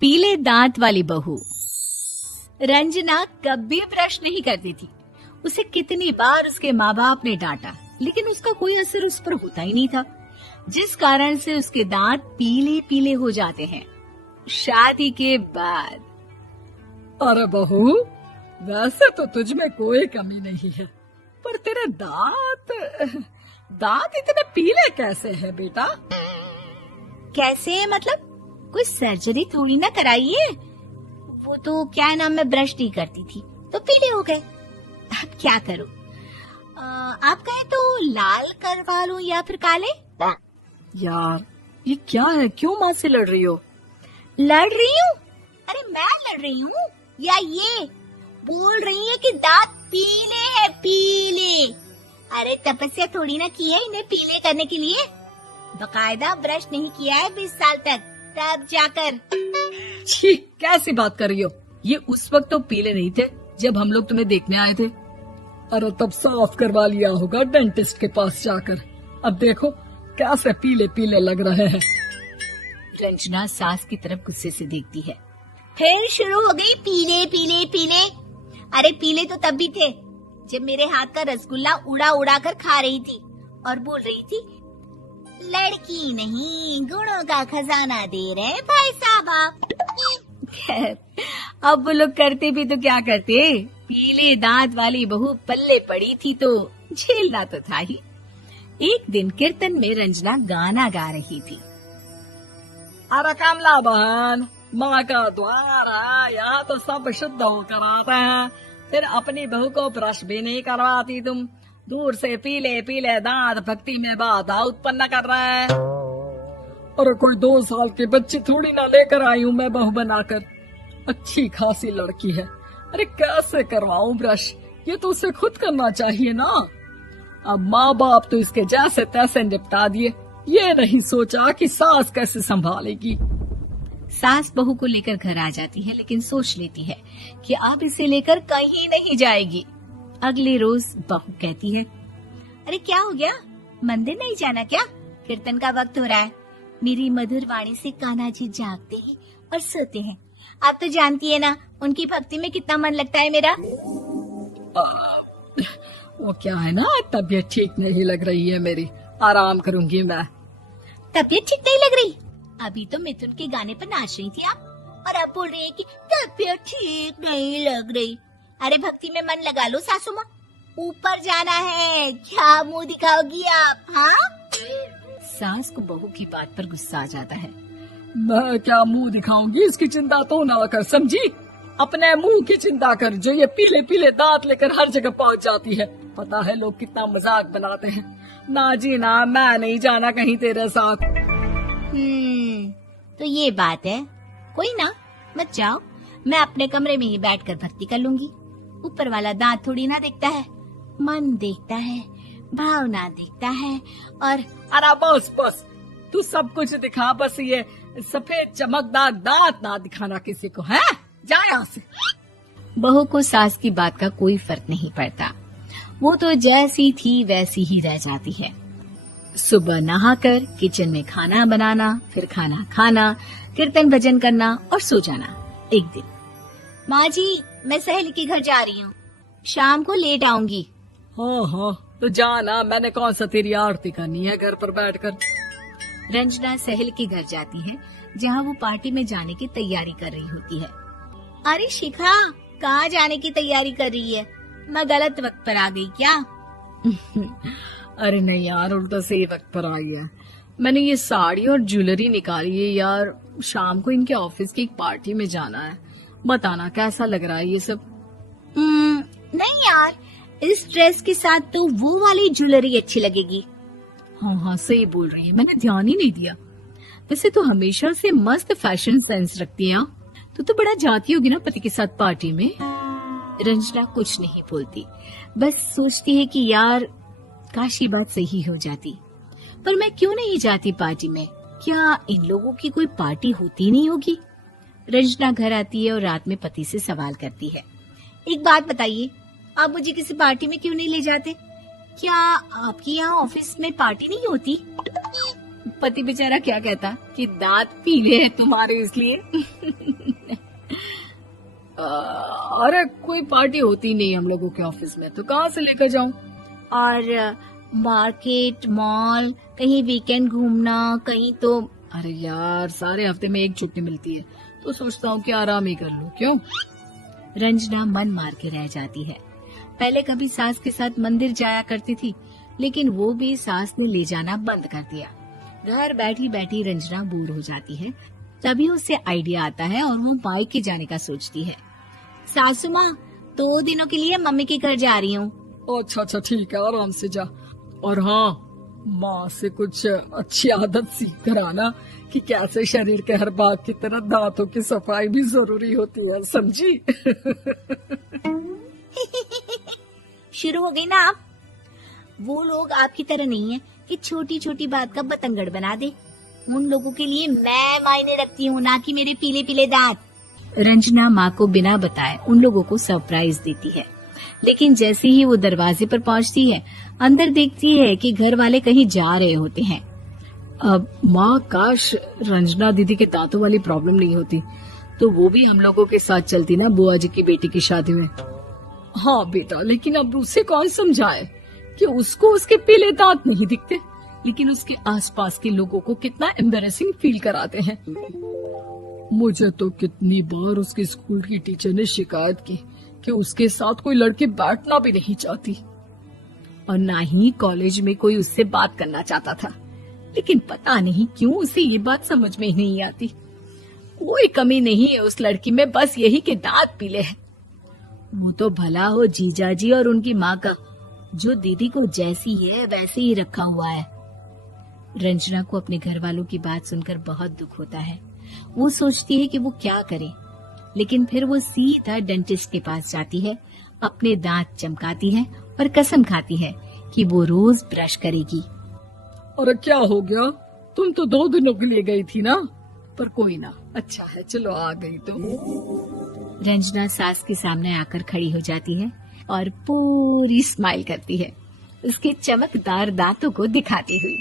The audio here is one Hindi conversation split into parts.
पीले दांत वाली बहू। रंजना कभी ब्रश नहीं करती थी। उसे कितनी बार उसके माँ बाप ने डांटा, लेकिन उसका कोई असर उस पर होता ही नहीं था, जिस कारण से उसके दांत पीले पीले हो जाते हैं। शादी के बाद। अरे बहू, वैसे तो तुझ में कोई कमी नहीं है, पर तेरे दांत इतने पीले कैसे हैं बेटा? कैसे मतलब? कोई सर्जरी थोड़ी ना कराइए। वो तो क्या नाम, मैं ब्रश नहीं करती थी तो पीले हो गए। अब क्या करूं? आप कहें तो लाल करवा लूं या फिर काले? यार ये क्या है, क्यों माँ से लड़ रही हो? लड़ रही हूँ? अरे मैं लड़ रही हूँ या ये बोल रही है कि दांत पीले हैं, पीले। अरे तपस्या थोड़ी ना की है इन्हें पीले करने के लिए। बकायदा ब्रश नहीं किया है 20 साल तक, तब जाकर। छी, कैसी बात कर रही हो? ये उस वक्त तो पीले नहीं थे जब हम लोग तुम्हें देखने आए थे। अरे तब साफ करवा लिया होगा डेंटिस्ट के पास जाकर। अब देखो कैसे पीले पीले लग रहे हैं। रंजना सास की तरफ गुस्से से देखती है। फिर शुरू हो गई पीले पीले पीले। अरे पीले तो तब भी थे जब मेरे हाथ का रसगुल्ला उड़ा उड़ा कर खा रही थी और बोल रही थी, लड़की नहीं गुणों का खजाना दे रहे भाई साहब आप। अब वो लोग करते भी तो क्या करते, पीले दांत वाली बहू पल्ले पड़ी थी तो झेलना तो था ही। एक दिन कीर्तन में रंजना गाना गा रही थी। अरे कमला बहन, माँ का द्वार है, यहाँ तो सब शुद्ध होकर आते हैं, फिर अपनी बहू को ब्रश भी नहीं करवाती तुम। दूर से पीले पीले दांत भक्ति में बाधा उत्पन्न कर रहे हैं। अरे कोई 2 साल की बच्ची थोड़ी ना लेकर आई हूँ मैं बहू बनाकर। अच्छी खासी लड़की है, अरे कैसे करवाऊं ब्रश? ये तो उसे खुद करना चाहिए ना। अब माँ बाप तो इसके जैसे तैसे निपटा दिए, ये नहीं सोचा कि सास कैसे संभालेगी। सास बहू को लेकर घर आ जाती है, लेकिन सोच लेती है कि अब इसे लेकर कहीं नहीं जाएगी। अगले रोज बहू कहती है, अरे क्या हो गया, मंदिर नहीं जाना क्या? कीर्तन का वक्त हो रहा है। मेरी मधुर वाणी से कान्हा जी जागते हैं और सोते हैं। आप तो जानती है ना उनकी भक्ति में कितना मन लगता है मेरा। वो क्या है ना, तबीयत ठीक नहीं लग रही है मेरी, आराम करूंगी मैं। तबीयत ठीक नहीं लग रही? अभी तो मिथुन के गाने पर नाच रही थी आप, और अब बोल रही है कि तबीयत ठीक नहीं लग रही। अरे भक्ति में मन लगा लो सासू माँ, ऊपर जाना है, क्या मुंह दिखाओगी आप? हाँ? सास को बहू की बात पर गुस्सा आ जाता है। मैं क्या मुंह दिखाऊंगी, इसकी चिंता तो ना कर, समझी? अपने मुंह की चिंता कर, जो ये पीले पीले दांत लेकर हर जगह पहुंच जाती है। पता है लोग कितना मजाक बनाते हैं। ना जी ना, मैं नहीं जाना कहीं तेरे साथ। तो ये बात है, कोई ना, मत जाओ, मैं अपने कमरे में ही बैठकर भक्ति कर लूंगी। ऊपर वाला दांत थोड़ी ना देखता है, मन देखता है, भावना देखता है। और अरे बस बस, तू सब कुछ दिखा, बस ये सफेद चमकदार दांत ना दिखाना किसी को, है? जा यहाँ से। बहू को सास की बात का कोई फर्क नहीं पड़ता, वो तो जैसी थी वैसी ही रह जाती है। सुबह नहाकर किचन में खाना बनाना, फिर खाना खाना, कीर्तन भजन करना और सो जाना। एक दिन, माँ जी मैं सहेली के घर जा रही हूँ, शाम को लेट आऊंगी। हाँ हाँ तो जाना, मैंने कौन सा तेरी आरती करनी है घर पर बैठकर। रंजना सहेली के घर जाती है, जहाँ वो पार्टी में जाने की तैयारी कर रही होती है। अरे शिखा, कहाँ जाने की तैयारी कर रही है? मैं गलत वक्त पर आ गई क्या? अरे नहीं यार, उल्टा सही वक्त पर आ गया। मैंने ये साड़ी और ज्वेलरी निकाली है यार, शाम को इनके ऑफिस की एक पार्टी में जाना है। बताना कैसा लग रहा है ये सब? नहीं यार, इस ड्रेस के साथ तो वो वाली ज्वेलरी अच्छी लगेगी। हाँ हाँ सही बोल रही है, मैंने ध्यान ही नहीं दिया। वैसे तो हमेशा से मस्त फैशन सेंस रखती है। तो बड़ा जाती होगी ना पति के साथ पार्टी में। रंजना कुछ नहीं बोलती, बस सोचती है कि यार काश ये बात सही हो जाती, पर मैं क्यों नहीं जाती पार्टी में? क्या इन लोगों की कोई पार्टी होती नहीं होगी? रंजना घर आती है और रात में पति से सवाल करती है, एक बात बताइए, आप मुझे किसी पार्टी में क्यों नहीं ले जाते? क्या आपके यहाँ ऑफिस में पार्टी नहीं होती? पति बेचारा क्या कहता कि दांत पीले हैं तुम्हारे इसलिए। अरे कोई पार्टी होती नहीं हम लोगों के ऑफिस में, तो कहाँ से लेकर जाऊं? और मार्केट, मॉल, कहीं वीकेंड घूमना, कहीं तो। अरे यार, सारे हफ्ते में एक छुट्टी मिलती है, तो सोचता हूँ कि आराम ही कर लूं। क्यों? रंजना मन मार के रह जाती है। पहले कभी सास के साथ मंदिर जाया करती थी, लेकिन वो भी सास ने ले जाना बंद कर दिया। घर बैठी बैठी रंजना बोर हो जाती है। तभी उसे आइडिया आता है और वो मायके जाने का सोचती है। सासू माँ, 2 दिनों के लिए मम्मी के घर जा रही हूँ। अच्छा ठीक है, आराम से जा। और हाँ, माँ से कुछ अच्छी आदत सीख कर आना कि कैसे शरीर के हर भाग की तरह दांतों की सफाई भी जरूरी होती है, समझी? शुरू हो गई ना आप। वो लोग आपकी तरह नहीं है कि छोटी छोटी बात का बतंगड़ बना दे। उन लोगों के लिए मैं मायने रखती हूँ, ना कि मेरे पीले पीले दांत। रंजना माँ को बिना बताए उन लोगों को सरप्राइज देती है, लेकिन जैसे ही वो दरवाजे पर पहुँचती है, अंदर देखती है कि घर वाले कहीं जा रहे होते हैं। अब माँ, काश रंजना दीदी के दांतों वाली प्रॉब्लम नहीं होती, तो वो भी हम लोगों के साथ चलती ना बुआ जी की बेटी की शादी में। हाँ बेटा, लेकिन अब उसे कौन समझाए कि उसको उसके पीले दांत नहीं दिखते, लेकिन उसके आसपास के लोगों को कितना एम्बैरेसिंग फील कराते हैं। मुझे तो कितनी बार उसके स्कूल की टीचर ने शिकायत की कि उसके साथ कोई लड़की बैठना भी नहीं चाहती, और ना ही कॉलेज में कोई उससे बात करना चाहता था। लेकिन पता नहीं क्यों उसे ये बात समझ में ही नहीं आती। कोई कमी नहीं है उस लड़की में, बस यही कि दांत पीले हैं। वो तो भला हो जीजा जी और उनकी माँ का, जो दीदी को जैसी है वैसे ही रखा हुआ है। रंजना को अपने घर वालों की बात सुनकर बहुत दुख होता है। वो सोचती है कि वो क्या करे, लेकिन फिर वो सीधा डेंटिस्ट के पास जाती है, अपने दांत चमकाती है और कसम खाती है कि वो रोज ब्रश करेगी। अरे क्या हो गया? तुम तो 2 दिनों के लिए गई थी ना, पर कोई ना, अच्छा है, चलो आ गई तो। रंजना सास के सामने आकर खड़ी हो जाती है और पूरी स्माइल करती है, उसके चमकदार दांतों को दिखाती हुई।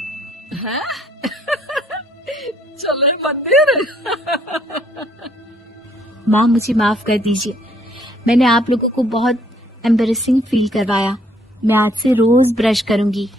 चले मंदिर। माँ, मुझे माफ कर दीजिए, मैंने आप लोगों को बहुत एम्बैरेसिंग फील करवाया। मैं आज से रोज ब्रश करूंगी।